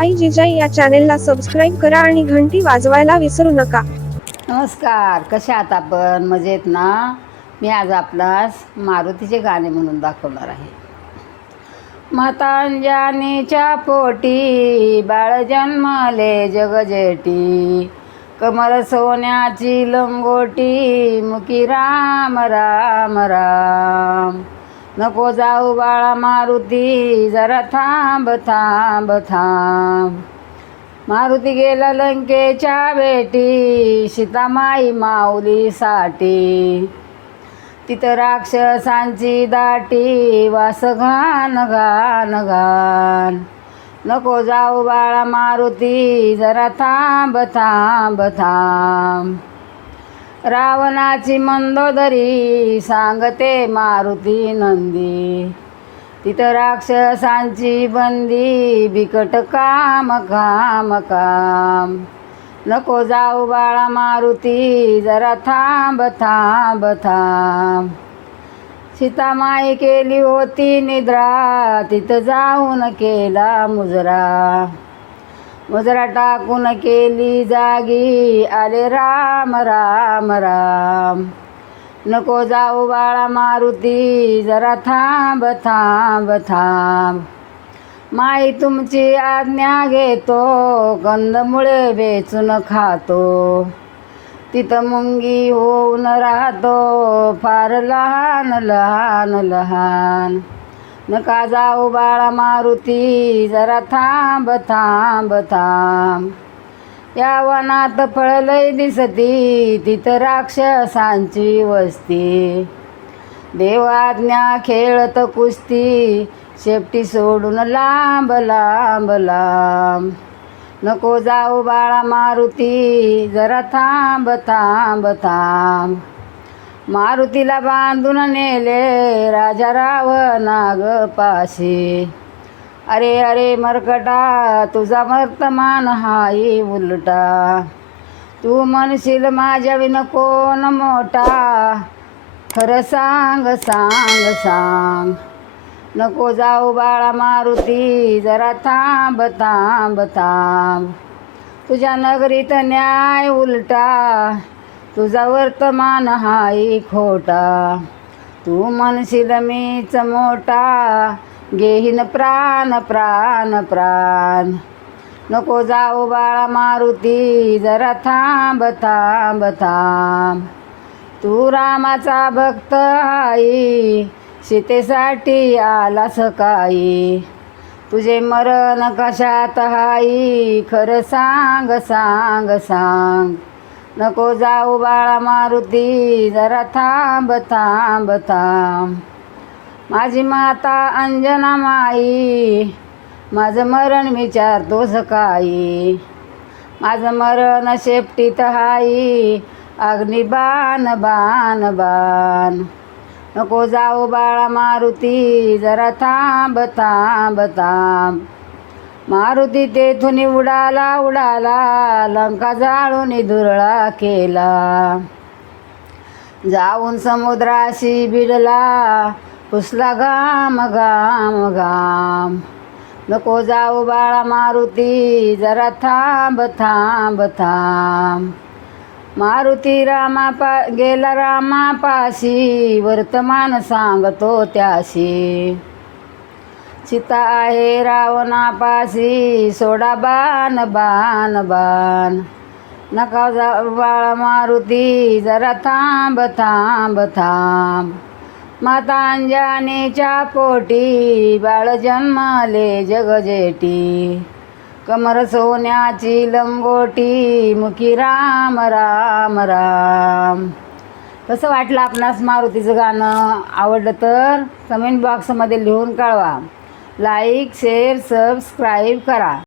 आई जिजाई या चॅनेलला सबस्क्राईब करा आणि घंटी वाजवायला विसरू नका. नमस्कार, कशा आहात आपण? मजेत ना? मी आज आपणास मारुतीचे गाणे म्हणून दाखवणार आहे. मातांजनीच्या पोटी बाळ जन्मले जगजेटी, कमर सोन्याची लंगोटी, मुखी राम राम राम. नको जाऊ बाळा मारुती, जरा थांब थांब थांब. मारुती गेला लंकेच्या बेटी, सीतामाई माऊलीसाठी. तिथं राक्षसांची दाटी, वास घाण घाण घाण. नको जाऊ बाळा मारुती, जरा थांब थांब थांब. रावणाची मंदोदरी, सांगते मारुती नंदी. तिथं राक्षसांची बंदी, बिकट काम काम काम. नको जाऊ बाळा मारुती, जरा थांब थांब थांब. सीतामाई केली होती निद्रा, तिथं जाऊन केला मुजरा. मुजरा टाकून केली जागी, आले राम राम राम. नको जाऊ बाळा मारुती, जरा थांब थांब थांब. माई तुमची आज्ञा घेतो, कंदमुळे वेचून खातो. तिथं मुंगी होऊन राहतो, फार लहान लहान लहान. नका जाऊ बाळा मारुती, जरा थांब थांब थांब. या वनात फळलय दिसती, तिथं राक्षसांची वस्ती. देव आज्ञा खेळत कुस्ती, शेपटी सोडून लांब लांब लांब. नको जाऊ बाळा मारुती, जरा थांब थांब थांब. मारुतीला बांधून नेले, राजा रावणाग पाशी. अरे अरे मरकटा, तुझा वर्तमान हाई उलटा. तू म्हणशील माझ्या विन कोण मोठा, खरं सांग सांग सांग. नको जाऊ बाळा मारुती, जरा थांब थांब थांब. तुझ्या नगरीत न्याय उलटा, तुझा वर्तमान हाई खोटा. तू म्हणशील मीच मोठा, घेईन प्राण प्राण प्राण. नको जाऊ बाळा मारुती, जरा थांब थांब थांब. तू रामाचा भक्त आई, सीतेसाठी आला सकाळी. तुझे मरण कशात हाई, खरं सांग सांग सांग. नको जाऊ बाळा मारुती, जरा थांब थांब थांब. माझी माता अंजना माई, माझं मरण विचारतोस काही. माझं मरण शेपटीत हाई, अग्निबाण बाण बाण. नको जाऊ बाळा मारुती, जरा थांब थांब थांब. मारुती तेथून उडाला उडाला, लंका जाळून धुरळा केला. जाऊन समुद्राशी भिडला, पुसला घाम घाम घाम. नको जाऊ बाळा मारुती, जरा थांब थांब थांब. मारुती गेला रामापाशी, वर्तमान सांगतो त्याशी. सीता आहे रावणापाशी, सोडा बाण बाण बाण. नका जाऊ बाळा मारुती, जरा थांब थांब थांब. माता अंजनीच्या पोटी, बाळ जन्मले जगजेटी. कमर सोन्याची लंगोटी, मुखी राम राम राम. कसं वाटलं आपणास मारुतीचं गाणं? आवडलं तर कमेंट बॉक्समध्ये लिहून कळवा. लाईक शेअर सबस्क्राईब करा.